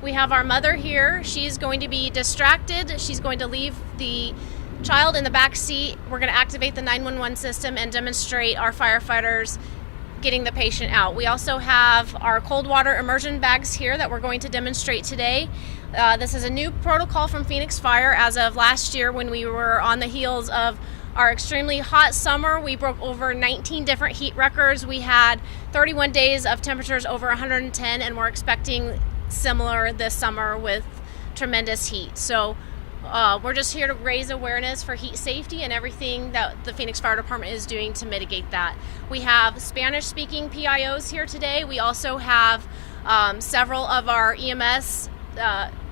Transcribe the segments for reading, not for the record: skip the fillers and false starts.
We have our mother here. She's going to be distracted. She's going to leave the child in the back seat. We're going to activate the 911 system and demonstrate our firefighters getting the patient out. We also have our cold water immersion bags here that we're going to demonstrate today. This is a new protocol from Phoenix Fire as of last year when we were on the heels of our extremely hot summer. We broke over 19 different heat records. We had 31 days of temperatures over 110, and we're expecting similar this summer with tremendous heat. So we're just here to raise awareness for heat safety and everything that the Phoenix Fire Department is doing to mitigate that. We have Spanish-speaking PIOs here today. We also have several of our EMS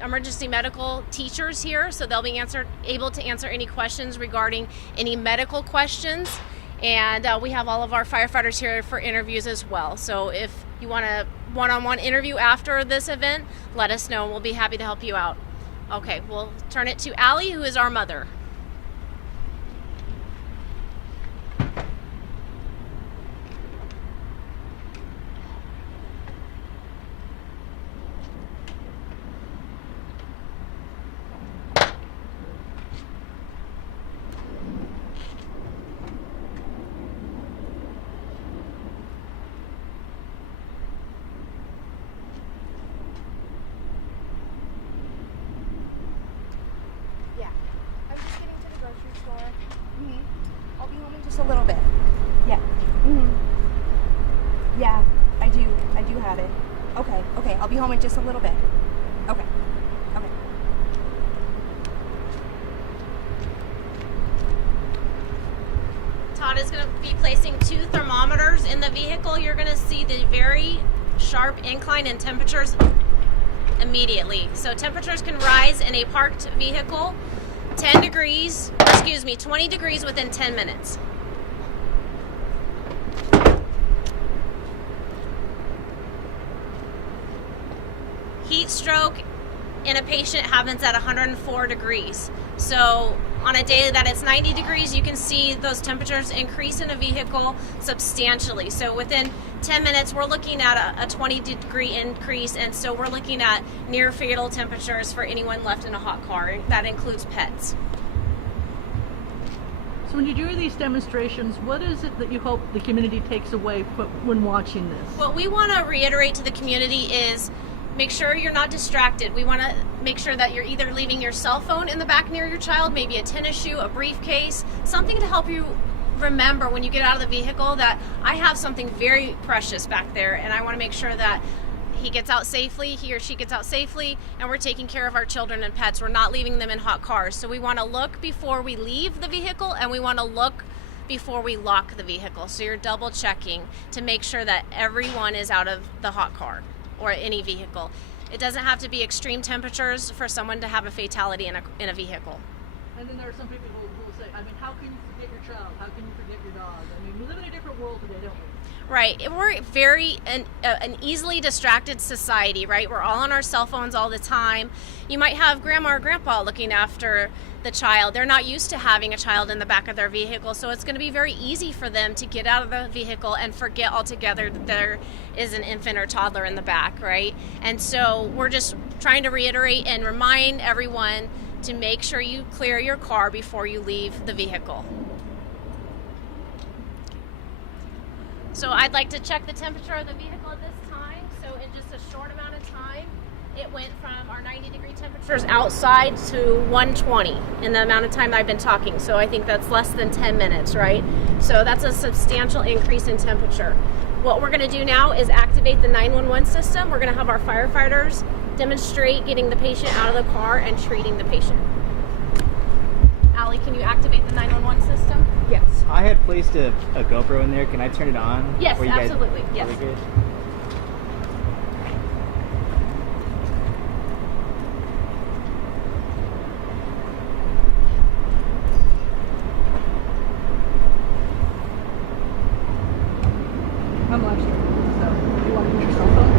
emergency medical teachers here, so they'll be able to answer any questions regarding any medical questions. And we have all of our firefighters here for interviews as well. So if you want a one-on-one interview after this event, let us know and we'll be happy to help you out. Okay, we'll turn it to Allie, who is our mother. Just a little bit. Yeah. Yeah, I do have it. Okay, I'll be home in just a little bit. Okay. Todd is going to be placing 2 thermometers in the vehicle. You're going to see the very sharp incline in temperatures immediately. So temperatures can rise in a parked vehicle 20 degrees within 10 minutes. Heat stroke in a patient happens at 104 degrees. So on a day that it's 90 degrees, you can see those temperatures increase in a vehicle substantially. So within 10 minutes, we're looking at a 20-degree increase, and so we're looking at near fatal temperatures for anyone left in a hot car. That includes pets. So when you do these demonstrations, what is it that you hope the community takes away when watching this? What we want to reiterate to the community is make sure you're not distracted. We want to make sure that you're either leaving your cell phone in the back near your child, maybe a tennis shoe, a briefcase, something to help you remember when you get out of the vehicle that I have something very precious back there, and I want to make sure that he or she gets out safely, and we're taking care of our children and pets. We're not leaving them in hot cars. So we want to look before we leave the vehicle, and we want to look before we lock the vehicle. So you're double checking to make sure that everyone is out of the hot car or any vehicle. It doesn't have to be extreme temperatures for someone to have a fatality in a vehicle. And then there are some people who will say, how can you forget your child? How can you forget your dog? We live in a different world today, don't we? Right. We're very an easily distracted society, right? We're all on our cell phones all the time. You might have grandma or grandpa looking after the child. They're not used to having a child in the back of their vehicle, so it's going to be very easy for them to get out of the vehicle and forget altogether that there is an infant or toddler in the back, right? And so we're just trying to reiterate and remind everyone to make sure you clear your car before you leave the vehicle. So I'd like to check the temperature of the vehicle at this time. So in just a short amount of time, it went from our 90-degree temperatures outside to 120 in the amount of time I've been talking. So I think that's less than 10 minutes, right? So that's a substantial increase in temperature. What we're going to do now is activate the 911 system. We're going to have our firefighters demonstrate getting the patient out of the car and treating the patient. Allie, can you activate the 911 system? Yes. I had placed a GoPro in there. Can I turn it on? Yes, absolutely. Yes. Really good? I'm live streaming, so do you want to use your cell phone?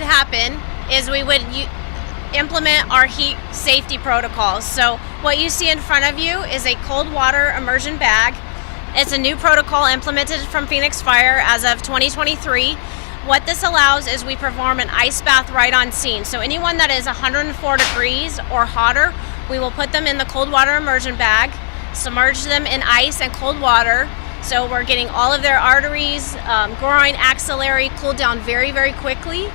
would happen is we would implement our heat safety protocols. So what you see in front of you is a cold water immersion bag. It's a new protocol implemented from Phoenix Fire as of 2023. What this allows is we perform an ice bath right on scene. So anyone that is 104 degrees or hotter, we will put them in the cold water immersion bag, submerge them in ice and cold water. So we're getting all of their arteries, groin, axillary cooled down very, very quickly,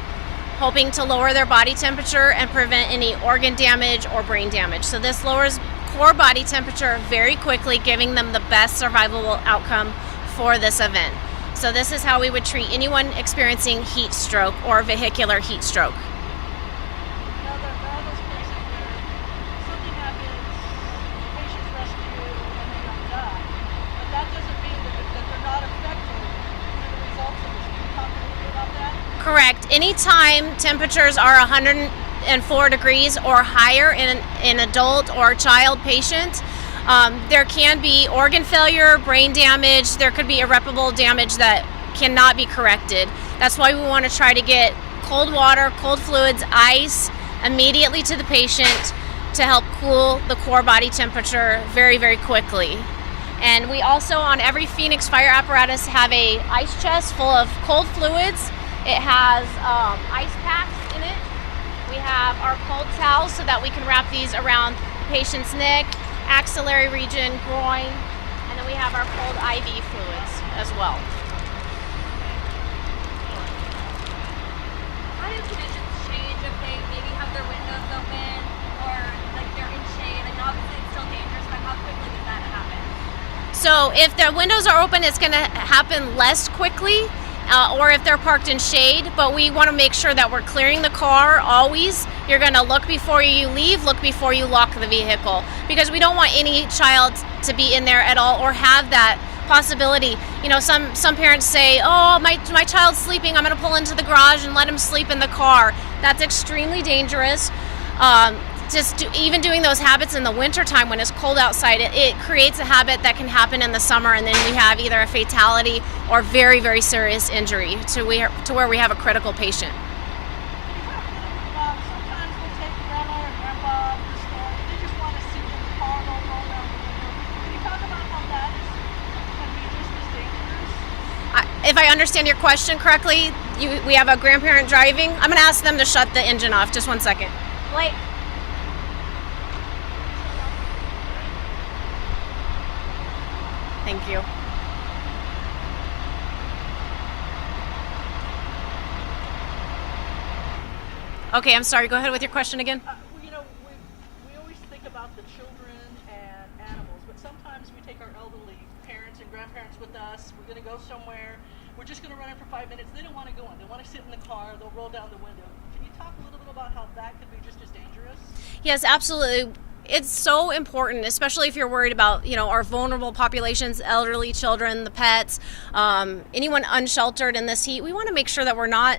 hoping to lower their body temperature and prevent any organ damage or brain damage. So this lowers core body temperature very quickly, giving them the best survivable outcome for this event. So this is how we would treat anyone experiencing heat stroke or vehicular heat stroke. Now, there are those cases where something happens, the patient's rescued, and they don't die. But that doesn't mean that they're not affected due to the results of this. Can you talk a little bit about that? Correct. Anytime temperatures are 104 degrees or higher in an adult or child patient, there can be organ failure, brain damage, there could be irreparable damage that cannot be corrected. That's why we want to try to get cold water, cold fluids, ice immediately to the patient to help cool the core body temperature very, very quickly. And we also, on every Phoenix Fire apparatus, have a ice chest full of cold fluids. It has ice packs in it. We have our cold towels so that we can wrap these around the patient's neck, axillary region, groin, and then we have our cold IV fluids as well. How do conditions change if they maybe have their windows open or like they're in shade? And obviously it's still dangerous, but how quickly does that happen? So if the windows are open, it's going to happen less quickly, or if they're parked in shade, but we want to make sure that we're clearing the car always. You're going to look before you leave, look before you lock the vehicle, because we don't want any child to be in there at all or have that possibility. You know, some parents say, oh, my child's sleeping, I'm going to pull into the garage and let him sleep in the car. That's extremely dangerous. Even doing those habits in the wintertime when it's cold outside, it creates a habit that can happen in the summer, and then we have either a fatality or very, very serious injury to where we have a critical patient. Sometimes they take grandma or grandpa to the store, they just want to see in the car, don't roll down the window. Can you talk about how that can be just as dangerous? If I understand your question correctly, we have a grandparent driving. I'm going to ask them to shut the engine off. Just 1 second. Blake. Thank you. Okay, I'm sorry. Go ahead with your question again. We always think about the children and animals, but sometimes we take our elderly parents and grandparents with us. We're going to go somewhere. We're just going to run in for 5 minutes. They don't want to go in. They want to sit in the car. They'll roll down the window. Can you talk a little bit about how that could be just as dangerous? Yes, absolutely. It's so important, especially if you're worried about, our vulnerable populations, elderly children, the pets, anyone unsheltered in this heat. We want to make sure that we're not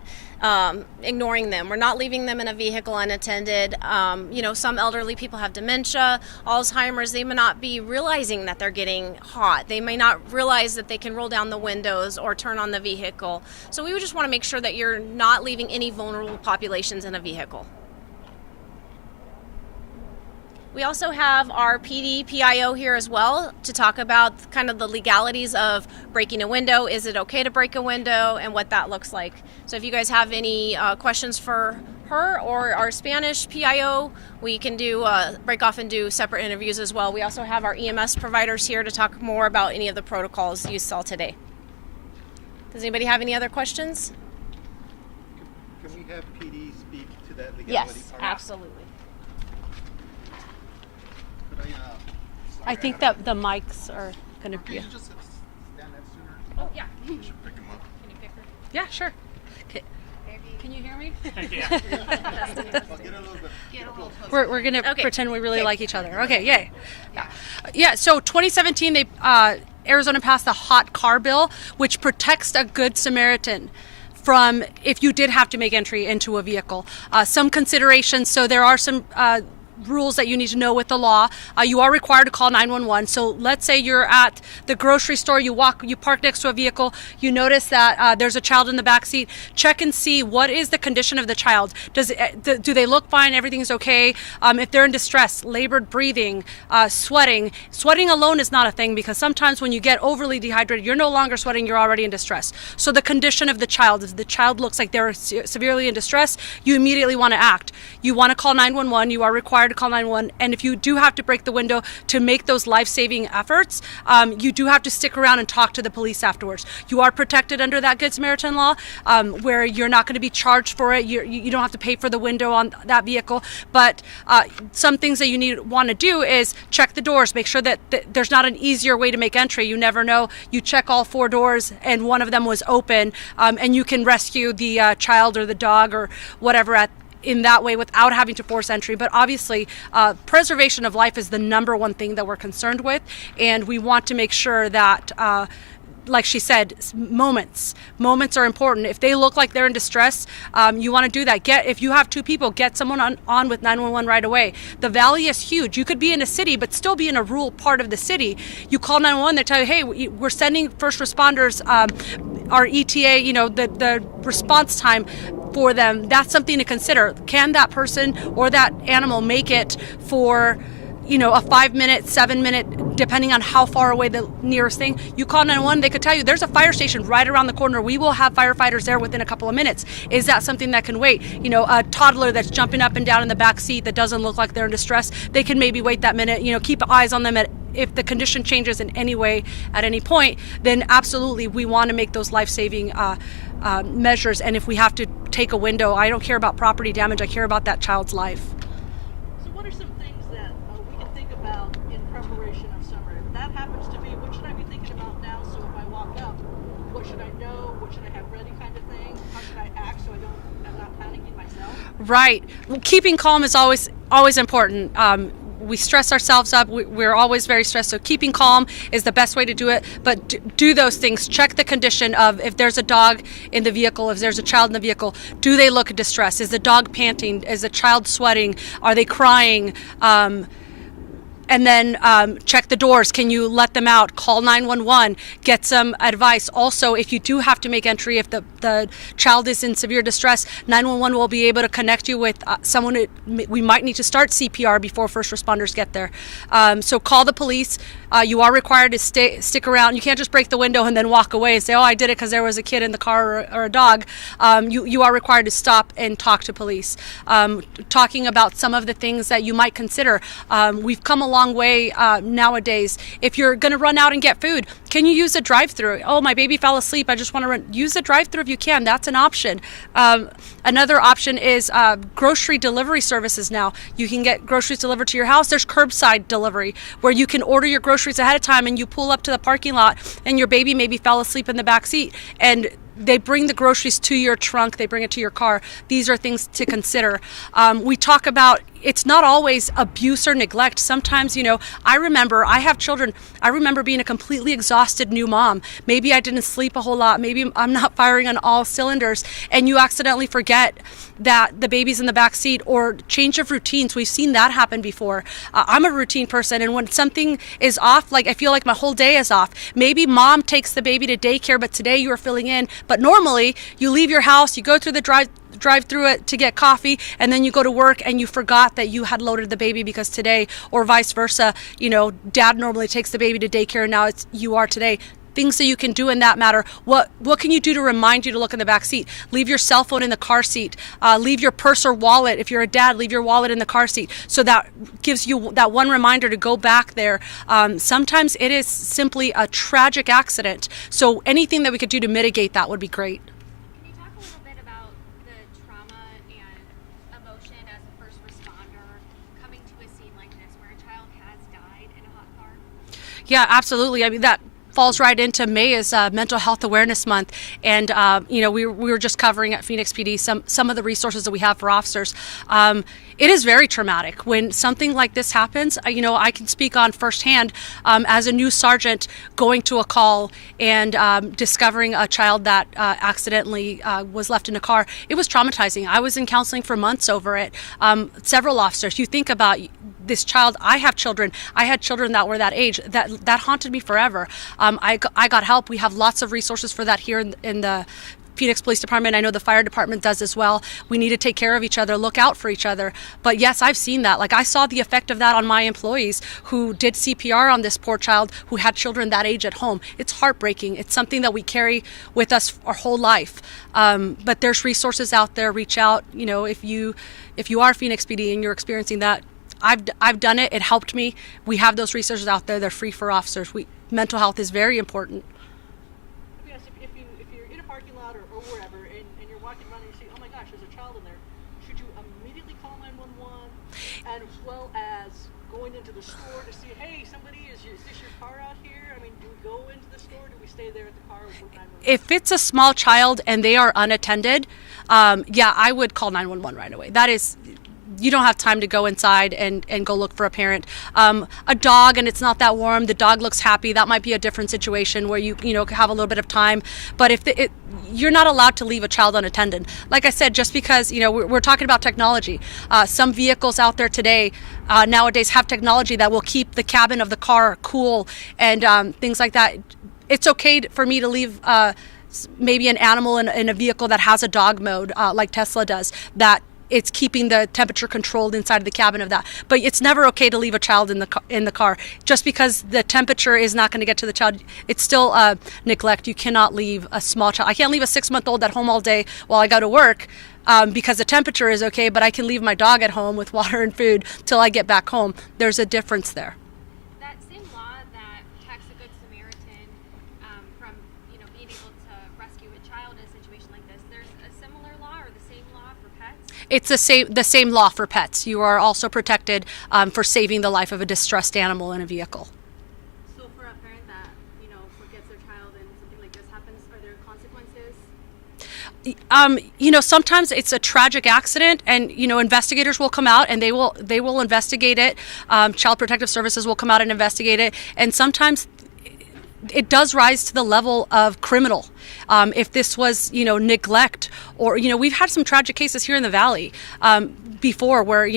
ignoring them. We're not leaving them in a vehicle unattended. Some elderly people have dementia, Alzheimer's. They may not be realizing that they're getting hot. They may not realize that they can roll down the windows or turn on the vehicle. So we would just want to make sure that you're not leaving any vulnerable populations in a vehicle. We also have our PD PIO here as well to talk about kind of the legalities of breaking a window. Is it okay to break a window, and what that looks like? So if you guys have any questions for her or our Spanish PIO, we can break off and do separate interviews as well. We also have our EMS providers here to talk more about any of the protocols you saw today. Does anybody have any other questions? Can we have PD speak to that legality Yes, part? absolutely. I think that the mics are going to Can be. you just stand that sooner? Oh, yeah. You should pick him up. Can you pick her? Yeah, sure. Okay. Can you hear me? Well, get a little bit. We're going to Okay. pretend we really like each other. Okay, yay. Yeah, so 2017, Arizona passed the hot car bill, which protects a good Samaritan from if you did have to make entry into a vehicle. Some considerations, so there are some rules that you need to know with the law. You are required to call 911. So let's say you're at the grocery store, you park next to a vehicle, you notice that there's a child in the back seat. Check and see what is the condition of the child. Do they look fine? Everything's okay. If they're in distress, labored breathing, sweating. Sweating alone is not a thing, because sometimes when you get overly dehydrated, you're no longer sweating, you're already in distress. So the condition of the child, if the child looks like they're severely in distress, you immediately want to act. You want to call 911. You are required to call 911. And if you do have to break the window to make those life-saving efforts, you do have to stick around and talk to the police afterwards. You are protected under that Good Samaritan law, where you're not going to be charged for it. You don't have to pay for the window on that vehicle. But some things that you want to do is check the doors. Make sure that there's not an easier way to make entry. You never know. You check all 4 doors and one of them was open, and you can rescue the child or the dog or whatever in that way without having to force entry. But obviously, preservation of life is the number one thing that we're concerned with, and we want to make sure that like she said, moments are important. If they look like they're in distress, you want to do that. If you have 2 people, get someone on with 911 right away. The valley is huge. You could be in a city but still be in a rural part of the city. You call 911, they tell you, hey, we're sending first responders, our ETA, the response time for them. That's something to consider. Can that person or that animal make it for a 5-minute, 7-minute, depending on how far away the nearest thing. You call 911, they could tell you there's a fire station right around the corner. We will have firefighters there within a couple of minutes. Is that something that can wait? A toddler that's jumping up and down in the back seat that doesn't look like they're in distress, they can maybe wait that minute. Keep eyes on them. If the condition changes in any way at any point, then absolutely we want to make those life-saving measures. And if we have to take a window, I don't care about property damage. I care about that child's life. So what are some things that we can think about in preparation of summer? If that happens to me, what should I be thinking about now? So if I walk up, what should I know? What should I have ready, kind of thing? How should I act so I'm not panicking myself? Right. Well, keeping calm is always important. We stress ourselves up. We're always very stressed. So keeping calm is the best way to do it. But do those things. Check the condition of if there's a dog in the vehicle, if there's a child in the vehicle, do they look distressed? Is the dog panting? Is the child sweating? Are they crying? And then check the doors. Can you let them out? Call 911. Get some advice. Also, if you do have to make entry, if the child is in severe distress, 911 will be able to connect you with someone. We might need to start CPR before first responders get there. So call the police. You are required to stick around. You can't just break the window and then walk away and say, oh, I did it because there was a kid in the car or a dog. You are required to stop and talk to police. Talking about some of the things that you might consider. We've come a long way nowadays. If you're going to run out and get food, can you use a drive-through? Oh, my baby fell asleep. I just want to run. Use a drive-through if you can. That's an option. Another option is grocery delivery services now. You can get groceries delivered to your house. There's curbside delivery where you can order your groceries ahead of time and you pull up to the parking lot and your baby maybe fell asleep in the back seat and they bring the groceries to your trunk, they bring it to your car. These are things to consider. We talk about it's not always abuse or neglect. Sometimes, I have children. I remember being a completely exhausted new mom. Maybe I didn't sleep a whole lot. Maybe I'm not firing on all cylinders. And you accidentally forget that the baby's in the back seat or change of routines. We've seen that happen before. I'm a routine person. And when something is off, like I feel like my whole day is off. Maybe mom takes the baby to daycare, but today you are filling in. But normally you leave your house, you go through the drive through it to get coffee, and then you go to work and you forgot that you had loaded the baby because today, or vice versa, dad normally takes the baby to daycare and now you are today. Things that you can do in that matter. What can you do to remind you to look in the back seat? Leave your cell phone in the car seat. Leave your purse or wallet. If you're a dad, leave your wallet in the car seat. So that gives you that one reminder to go back there. Sometimes it is simply a tragic accident. So anything that we could do to mitigate that would be great. Can you talk a little bit about the trauma and emotion as a first responder coming to a scene like this where a child has died in a hot car? Yeah, absolutely. I mean, that falls right into May is Mental Health Awareness Month, and we were just covering at Phoenix PD some of the resources that we have for officers. It is very traumatic when something like this happens. I can speak on firsthand as a new sergeant going to a call and discovering a child that accidentally was left in a car. It was traumatizing. I was in counseling for months over it. Several officers. You think about this child. I have children. I had children that were that age. That haunted me forever. I got help. We have lots of resources for that here in the Phoenix Police Department. I know the fire department does as well. We need to take care of each other, look out for each other. But yes, I've seen that. Like, I saw the effect of that on my employees who did CPR on this poor child who had children that age at home. It's heartbreaking. It's something that we carry with us our whole life. But there's resources out there. Reach out. If you are Phoenix PD and you're experiencing that, I've done it. It helped me. We have those resources out there. They're free for officers. Mental health is very important. Yes, if you're in a parking lot or wherever and you're walking around and you see, oh my gosh, there's a child in there, should you immediately call 911, and as well as going into the store to see, hey, is this your car out here? I mean, do we go into the store? Do we stay there at the car with 911? If it's a small child and they are unattended, I would call 911 right away. That is, you don't have time to go inside and go look for a parent. A dog and it's not that warm, the dog looks happy, that might be a different situation where you have a little bit of time. But if you're not allowed to leave a child unattended. Like I said, just because we're talking about technology. Some vehicles out there today nowadays have technology that will keep the cabin of the car cool and things like that. It's okay for me to leave maybe an animal in a vehicle that has a dog mode like Tesla does, that it's keeping the temperature controlled inside of the cabin of that. But it's never okay to leave a child in the car. Just because the temperature is not going to get to the child, it's still neglect. You cannot leave a small child. I can't leave a 6-month-old at home all day while I go to work because the temperature is okay, but I can leave my dog at home with water and food till I get back home. There's a difference there. That same law that protects the Good Samaritan from being able to rescue a child in a situation like this, there's a similar law or the same law for pets? It's the same law for pets. You are also protected for saving the life of a distressed animal in a vehicle. So for a parent that, forgets their child and something like this happens, are there consequences? Sometimes it's a tragic accident and, investigators will come out and they will investigate it. Child Protective Services will come out and investigate it. And sometimes it does rise to the level of criminal. If this was, neglect or, we've had some tragic cases here in the Valley before where,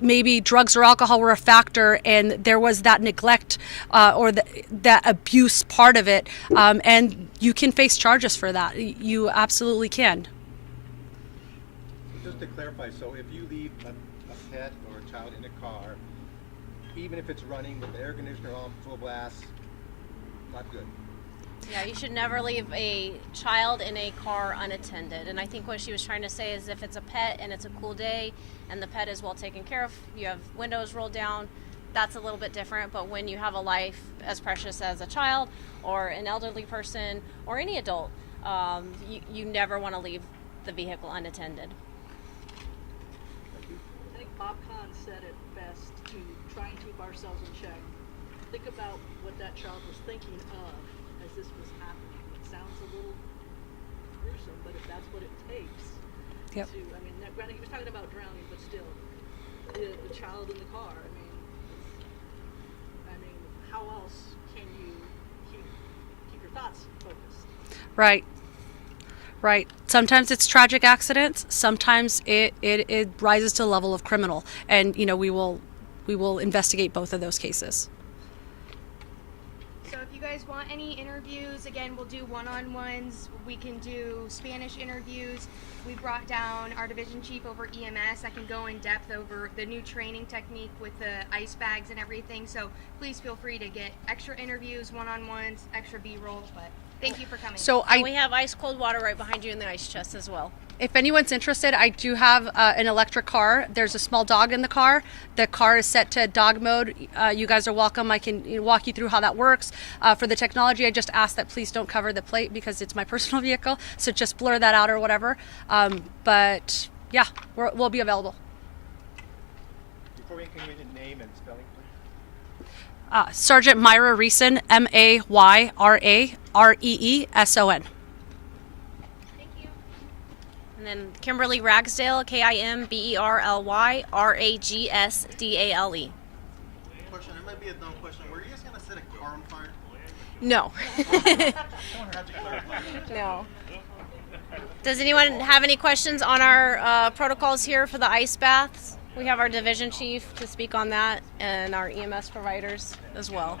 maybe drugs or alcohol were a factor and there was that neglect or that abuse part of it. And you can face charges for that. You absolutely can. Just to clarify, so if you leave a pet or a child in a car, even if it's running with the air conditioner on full blast, not good. Yeah, you should never leave a child in a car unattended. And I think what she was trying to say is if it's a pet and it's a cool day and the pet is well taken care of, you have windows rolled down, that's a little bit different. But when you have a life as precious as a child or an elderly person or any adult, you never want to leave the vehicle unattended. I think Bob Kahn said it best to try and keep ourselves in check. Think about what that child was thinking of as this was happening. It sounds a little gruesome, but if that's what it takes Yep. to, granted he was talking about drowning, but still, the child in the car, how else can you keep your thoughts focused? Right. Sometimes it's tragic accidents. Sometimes it rises to the level of criminal. And, we will investigate both of those cases. So if you guys want any interviews, again, we'll do one-on-ones. We can do Spanish interviews. We brought down our division chief over EMS. I can go in depth over the new training technique with the ice bags and everything. So please feel free to get extra interviews, one-on-ones, extra B-rolls. But thank you for coming. So We have ice cold water right behind you in the ice chest as well. if anyone's interested, I do have an electric car. There's a small dog in the car. The car is set to dog mode. You guys are welcome. I can walk you through how that works. For the technology, I just ask that please don't cover the plate because it's my personal vehicle. So just blur that out or whatever. But yeah, we'll be available. Before we can read the name and spelling, Sergeant Myra Reeson, MAYRAREESON. Thank you. And then Kimberly Ragsdale, KIMBERLYRAGSDALE. Question, it might be a dumb question. Were you guys gonna set a car on fire? No. Someone had to clarify. No. Does anyone have any questions on our protocols here for the ice baths? We have our division chief to speak on that and our EMS providers as well.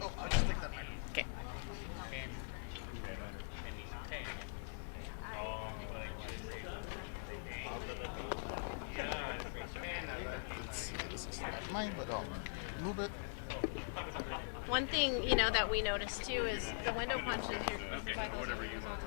Oh, I'll just take that back. Okay. This is not mine, but I'll move it. One thing, that we noticed too is the window punches. You provide those windows on